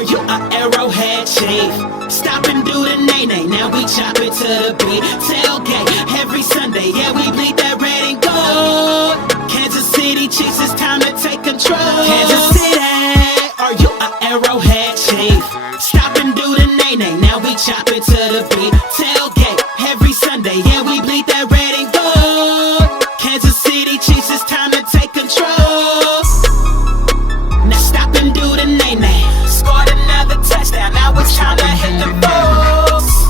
Are you a Arrowhead chief? Stop and do the nay-nay, now we chop it to the beat. Tailgate every Sunday, yeah, we bleed that red and gold. Kansas City Chiefs, it's time to take control. Kansas City, are you a Arrowhead chief? Stop and do the nay-nay, now we chop it to the beat. Tailgate every Sunday, yeah, we bleed that red and gold. Kansas City Chiefs, it's time to take control. Now stop and do the nay-nay. Scored another touchdown, now it's time to hit the balls.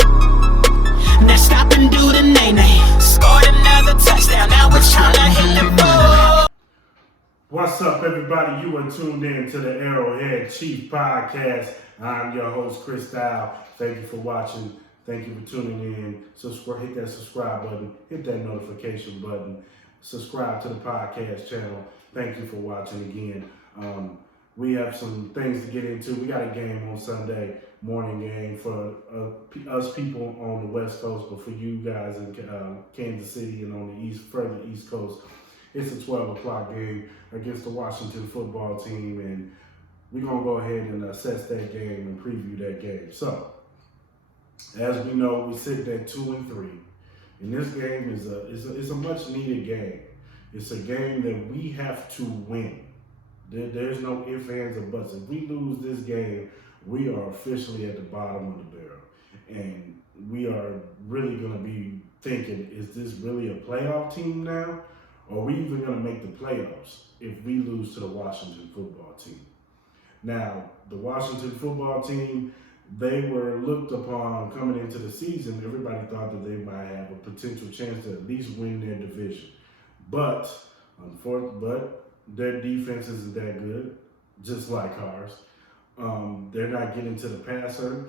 Now stop and do the nay-nay. Scored another touchdown, now it's time to hit the balls. What's up, everybody? You are tuned in to the Arrowhead Chief Podcast. I'm your host, Cris. Thank you for watching. Thank you for tuning in. Hit that subscribe button. Hit that notification button. Subscribe to the podcast channel. Thank you for watching again. We have some things to get into. We got a game on Sunday, morning game for us people on the West Coast, but for you guys in Kansas City and on the further East Coast, it's a 12 o'clock game against the Washington football team, and we're going to go ahead and assess that game and preview that game. So, as we know, we sit at 2-3, and this game is a much needed game. It's a game that we have to win. There's no ifs, ands, or buts. If we lose this game, we are officially at the bottom of the barrel. And we are really going to be thinking, is this really a playoff team now? Or are we even going to make the playoffs if we lose to the Washington football team? Now, the Washington football team, they were looked upon coming into the season. Everybody thought that they might have a potential chance to at least win their division. But their defense isn't that good, just like ours. They're not getting to the passer.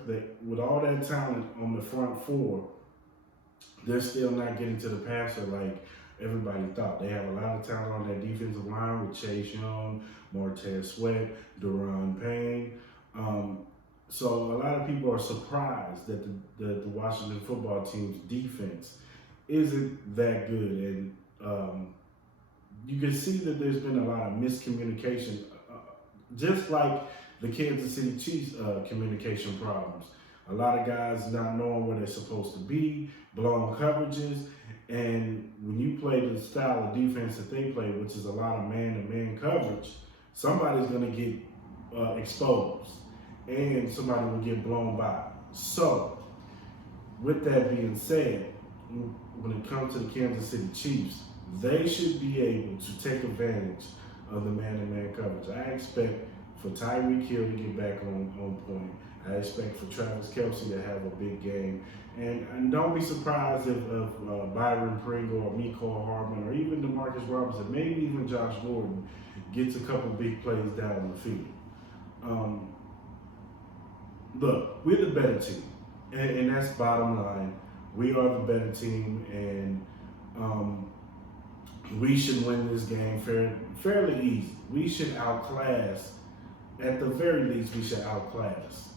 With all that talent on the front four, they're still not getting to the passer like everybody thought. They have a lot of talent on that defensive line with Chase Young, Martez Sweat, Deron Payne. So a lot of people are surprised that the Washington football team's defense isn't that good. And you can see that there's been a lot of miscommunication, just like the Kansas City Chiefs communication problems. A lot of guys not knowing where they're supposed to be, blown coverages, and when you play the style of defense that they play, which is a lot of man-to-man coverage, somebody's going to get exposed, and somebody will get blown by. So, with that being said, when it comes to the Kansas City Chiefs, they should be able to take advantage of the man-to-man coverage. I expect for Tyreek Hill to get back on point. I expect for Travis Kelce to have a big game. And don't be surprised if Byron Pringle or Mecole Hardman or even Demarcus Robinson, maybe even Josh Gordon, gets a couple big plays down the field. Look, we're the better team. And that's bottom line. We are the better team, and we should win this game fairly easy. We should outclass, at the very least, we should outclass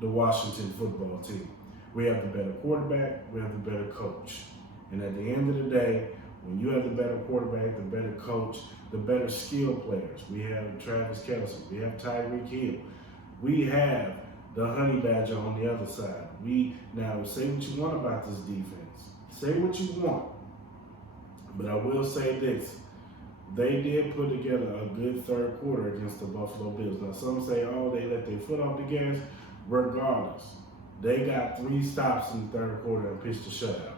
the Washington football team. We have the better quarterback, we have the better coach. And at the end of the day, when you have the better quarterback, the better coach, the better skill players, we have Travis Kelce, we have Tyreek Hill, we have the Honey Badger on the other side. Now, say what you want about this defense. Say what you want. But I will say this, they did put together a good third quarter against the Buffalo Bills. Now some say, oh, they let their foot off the gas. Regardless, they got 3 stops in the third quarter and pitched a shutout.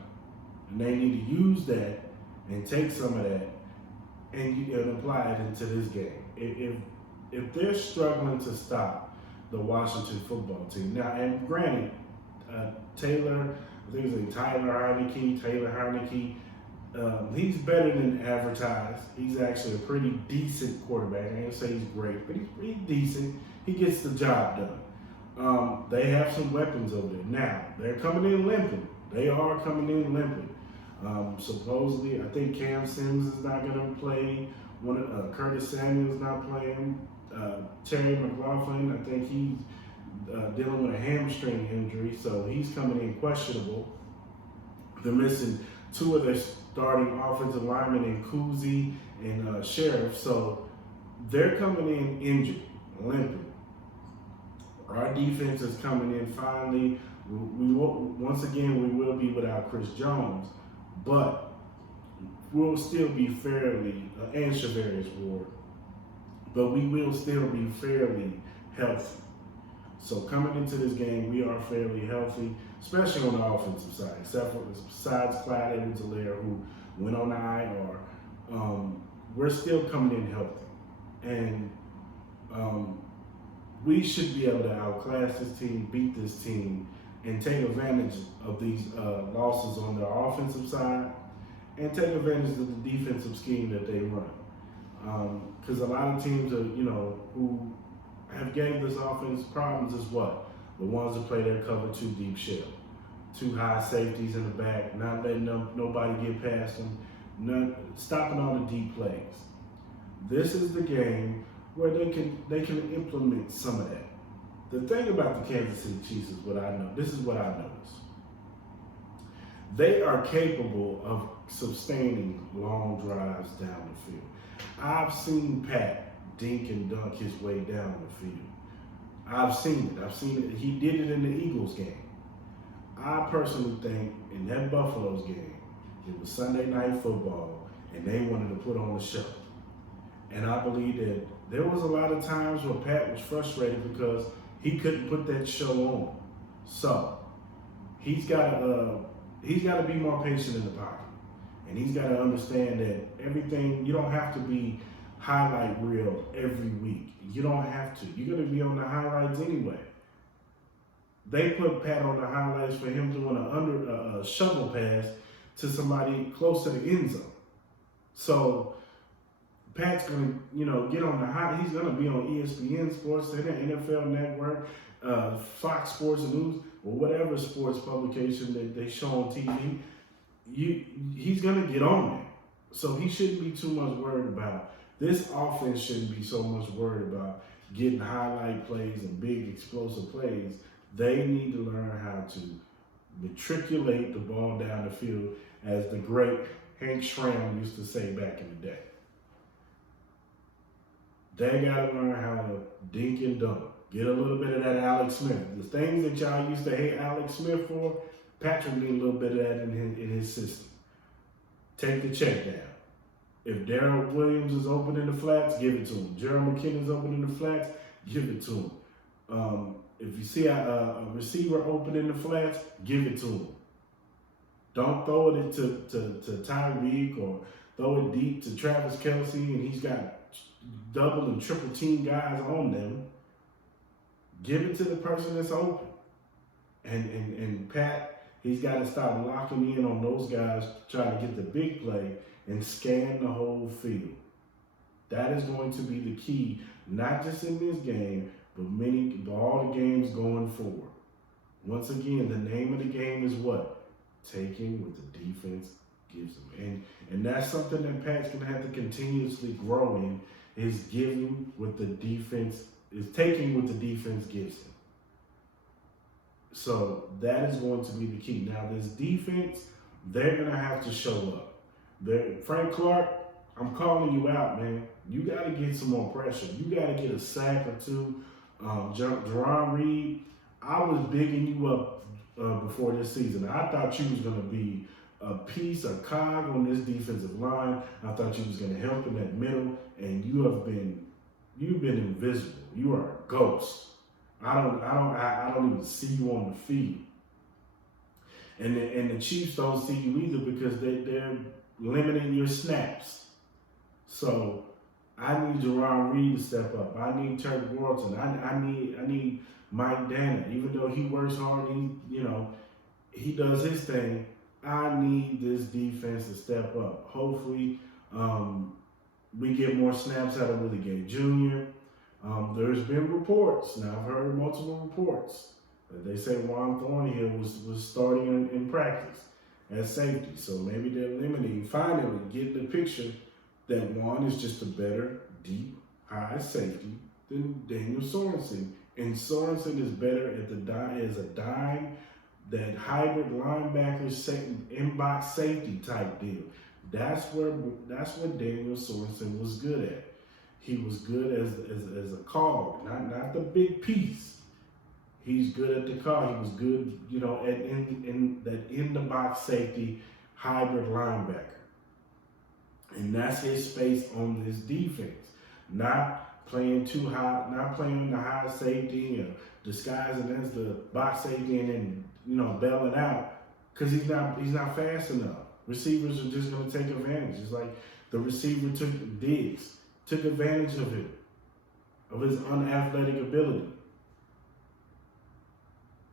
And they need to use that and take some of that and apply it into this game. If they're struggling to stop the Washington football team. Now, and granted, Taylor Heineke, he's better than advertised. He's actually a pretty decent quarterback. I ain't say he's great, but he's pretty decent. He gets the job done. They have some weapons over there. Now, they're coming in limping. They are coming in limping. Supposedly, I think Cam Sims is not going to play. Curtis Samuel's not playing. Terry McLaughlin, I think he's dealing with a hamstring injury, so he's coming in questionable. They're missing 2 of their starting offensive linemen in Kuzi and Sheriff, so they're coming in injured, limping. Our defense is coming in finally. We will, once again, we will be without Chris Jones, but we'll still be fairly, and Shavarius Ward, but we will still be fairly healthy. So coming into this game, we are fairly healthy, especially on the offensive side, except for besides Clyde Edwards-Helaire, who went on the IR. We're still coming in healthy, and we should be able to outclass this team, beat this team, and take advantage of these losses on the offensive side, and take advantage of the defensive scheme that they run. Because a lot of teams are, who have gave this offense problems is what? The ones that play their cover too deep shell. Too high safeties in the back, not letting nobody get past them, stopping all the deep plays. This is the game where they can implement some of that. The thing about the Kansas City Chiefs is this is what I noticed. They are capable of sustaining long drives down the field. I've seen Pat dink and dunk his way down the field. I've seen it. He did it in the Eagles game. I personally think in that Buffalo's game, it was Sunday Night Football, and they wanted to put on the show. And I believe that there was a lot of times where Pat was frustrated because he couldn't put that show on. So he's got to be more patient in the pocket, and he's got to understand that everything, you don't have to be highlight reel every week. You don't have to. You're going to be on the highlights anyway. They put Pat on the highlights for him doing a shovel pass to somebody close to the end zone. So Pat's going to, get on the high. He's going to be on ESPN Sports Center, NFL Network, Fox Sports News, or whatever sports publication that they show on TV. He's going to get on there. So he shouldn't be too much worried about. This offense shouldn't be so much worried about getting highlight plays and big explosive plays. They need to learn how to matriculate the ball down the field, as the great Hank Schramm used to say back in the day. They got to learn how to dink and dunk. Get a little bit of that Alex Smith. The things that y'all used to hate Alex Smith for, Patrick need a little bit of that in his system. Take the check down. If Darrell Williams is open in the flats, give it to him. Gerald McKinnon's open in the flats, give it to him. If you see a receiver open in the flats, give it to him. Don't throw it to Tyreek or throw it deep to Travis Kelce and he's got double and triple team guys on them. Give it to the person that's open. And Pat, he's got to stop locking in on those guys trying to get the big play and scan the whole field. That is going to be the key, not just in this game, but all the games going forward. Once again, the name of the game is what? Taking what the defense gives them. And that's something that Pat's going to have to continuously grow in, is giving what the defense, is taking what the defense gives him. So that is going to be the key. Now, this defense, they're going to have to show up. Frank Clark, I'm calling you out, man. You got to get some more pressure. You got to get a sack or two. Jerron Reed, I was bigging you up before this season. I thought you was going to be a piece, a cog on this defensive line. I thought you was going to help in that middle, and you've been invisible. You are a ghost. I don't even see you on the field. And the Chiefs don't see you either because they're limiting your snaps. So I need Jerron Reed to step up. I need Turk Wharton. I need Mike Dana. Even though he works hard, he does his thing. I need this defense to step up. Hopefully, we get more snaps out of Willie Gay Jr. There's been reports. Now I've heard multiple reports. They say Juan Thornhill was starting in practice as safety. So maybe they're finally getting the picture that Juan is just a better, deep, high safety than Daniel Sorensen. And Sorensen is better at as a dime, that hybrid linebacker, in-box safety type deal. That's what Daniel Sorensen was good at. He was good as a cog, not the big piece. He's good at the car. He was good, in that in the box safety hybrid linebacker. And that's his space on this defense. Not playing too high, not playing the high safety or disguising as the box safety and then, bailing out because he's not fast enough. Receivers are just going to take advantage. It's like the receiver took advantage of him, of his unathletic ability.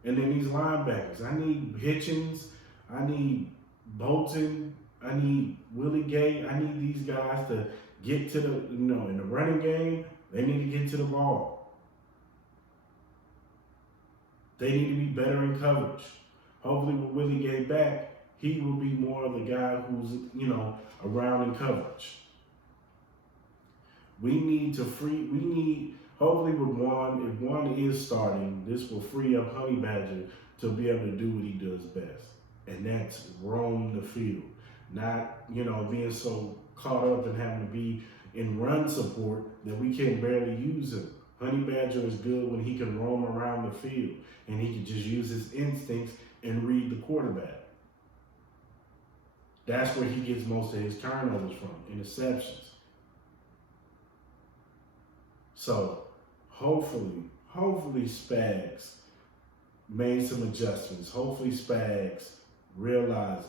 And then these linebackers, I need Hitchens, I need Bolton, I need Willie Gay, I need these guys to get to the, in the running game, they need to get to the ball. They need to be better in coverage. Hopefully with Willie Gay back, he will be more of the guy who's, around in coverage. Hopefully with Juan, if Juan is starting, this will free up Honey Badger to be able to do what he does best. And that's roam the field. Not, being so caught up in having to be in run support that we can barely use him. Honey Badger is good when he can roam around the field and he can just use his instincts and read the quarterback. That's where he gets most of his turnovers from, interceptions. So hopefully Spags made some adjustments. Hopefully Spags realizes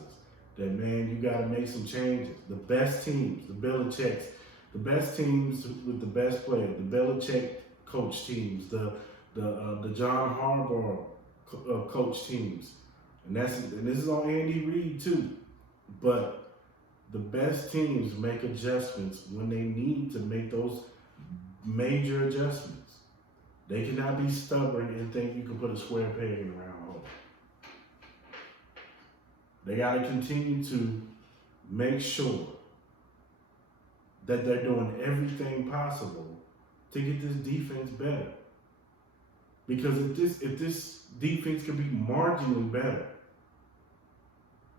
that, man, you got to make some changes. The best teams, the best teams with the best players, the Belichick coach teams, the John Harbaugh coach teams, and this is on Andy Reid too. But the best teams make adjustments when they need to make those major adjustments. They cannot be stubborn and think you can put a square peg in a round hole. They got to continue to make sure that they're doing everything possible to get this defense better. Because if this defense can be marginally better,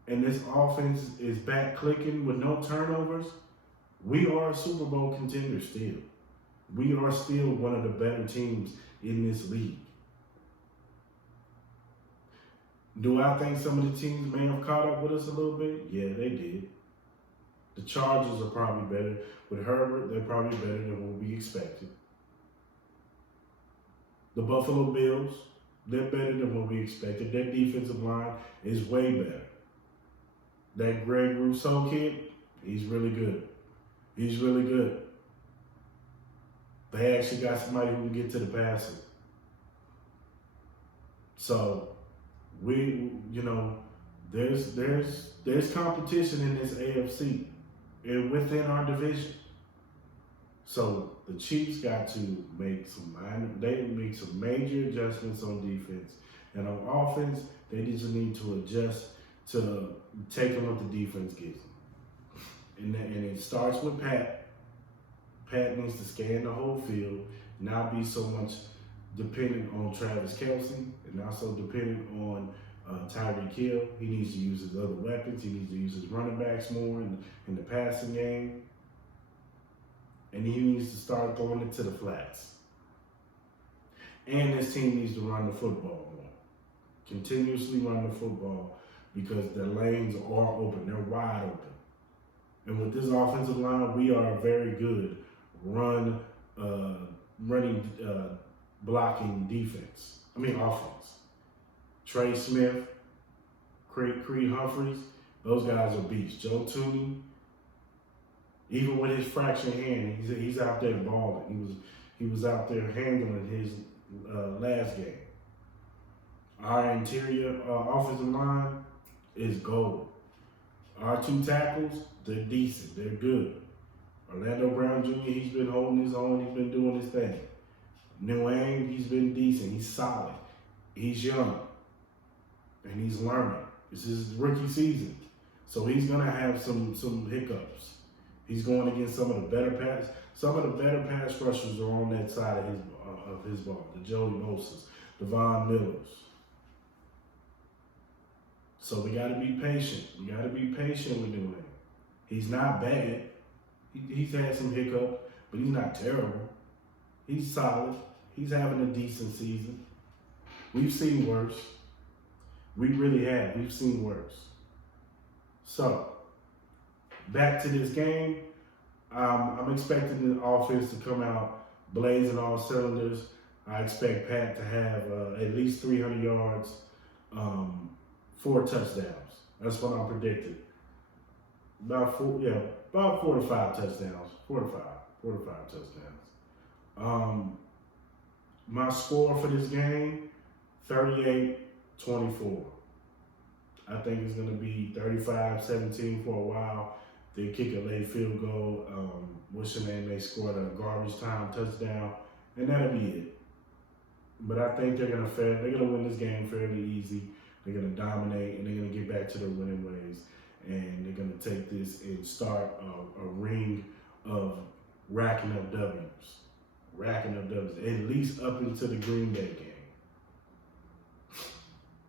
and this offense is back clicking with no turnovers, we are a Super Bowl contender still. We are still one of the better teams in this league. Do I think some of the teams may have caught up with us a little bit? Yeah, they did. The Chargers are probably better. With Herbert, they're probably better than what we expected. The Buffalo Bills, they're better than what we expected. Their defensive line is way better. That Greg Rousseau kid, he's really good. He's really good. They actually got somebody who can get to the passer. So there's competition in this AFC and within our division. So the Chiefs got to make some major adjustments on defense, and on offense, they just need to adjust to taking what the defense gives them. And it starts with Pat. Pat needs to scan the whole field, not be so much dependent on Travis Kelce, and also dependent on Tyreek Hill. He needs to use his other weapons. He needs to use his running backs more in the passing game. And he needs to start throwing it to the flats. And this team needs to run the football more. Continuously run the football because their lanes are open. They're wide open. And with this offensive line, we are very good blocking offense. Trey Smith, Creed Humphreys, those guys are beasts. Joe Tooney, even with his fractured hand, he's out there balling. He was out there handling his last game. Our interior offensive line is gold. Our two tackles, they're decent. They're good. Orlando Brown Jr., he's been holding his own. He's been doing his thing. Nguyen, he's been decent. He's solid. He's young. And he's learning. This is his rookie season. So he's going to have some hiccups. He's going against some of the better pass rushers are on that side of his ball. The Joey Bosa's, the Von Millers. So we got to be patient. We got to be patient with Nguyen. He's not bad. He's had some hiccup, but he's not terrible. He's solid. He's having a decent season. We've seen worse. We really have. We've seen worse. So, back to this game. I'm expecting the offense to come out blazing all cylinders. I expect Pat to have at least 300 yards, 4 touchdowns. That's what I'm predicting. About 4 to 5 touchdowns. 4 to 5 touchdowns. My score for this game, 38-24. I think it's going to be 35-17 for a while. They kick a late field goal. What's your name? They scored a garbage time touchdown, and that'll be it. But I think they're gonna win this game fairly easy. They're gonna dominate, and they're gonna get back to their winning ways. And they're gonna take this and start a ring of racking up W's, at least up into the Green Bay game.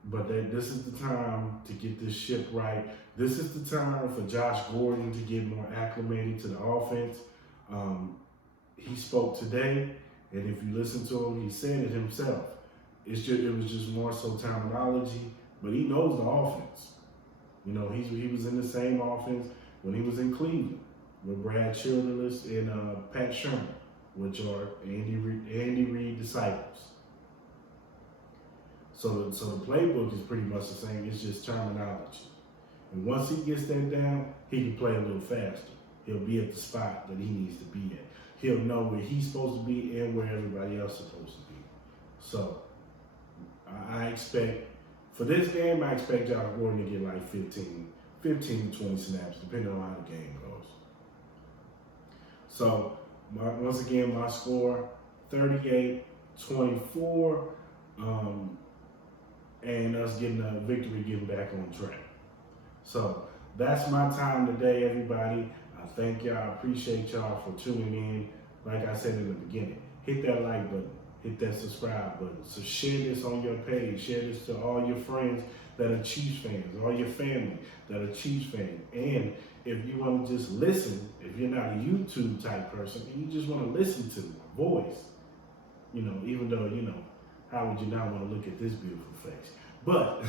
But this is the time to get this ship right. This is the time for Josh Gordon to get more acclimated to the offense. He spoke today, and if you listen to him, he said it himself. It was just more so terminology, but he knows the offense. You know, he was in the same offense when he was in Cleveland with Brad Childress and Pat Shermer, which are Andy Reid disciples. So the playbook is pretty much the same. It's just terminology. And once he gets that down, he can play a little faster. He'll be at the spot that he needs to be at. He'll know where he's supposed to be and where everybody else is supposed to be. So I expect, for this game, I expect Josh Gordon to get like 15 to 20 snaps, depending on how the game goes. So once again, my score, 38-24. And us getting a victory, getting back on track. So that's my time today, everybody. I thank y'all. I appreciate y'all for tuning in. Like I said in the beginning, hit that like button, hit that subscribe button. So share this on your page. Share this to all your friends that are Chiefs fans, all your family that are Chiefs fans. And if you want to just listen, if you're not a YouTube type person, and you just want to listen to my voice, you know, even though, you know, how would you not want to look at this beautiful face? But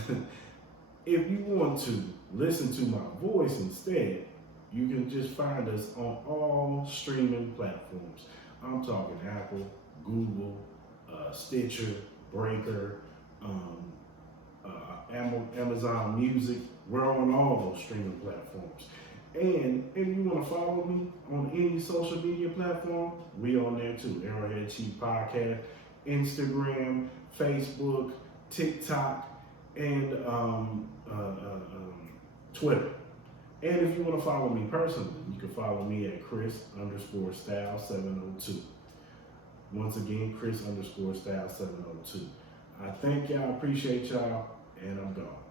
if you want to listen to my voice instead, you can just find us on all streaming platforms. I'm talking Apple, Google, Stitcher, Breaker, Amazon Music. We're on all those streaming platforms. And if you want to follow me on any social media platform, we on there too. Arrowhead Chief Podcast, Instagram, Facebook, TikTok, and Twitter. And if you want to follow me personally, you can follow me at Cris_style702. Once again, Cris_style702. I thank y'all, appreciate y'all, and I'm gone.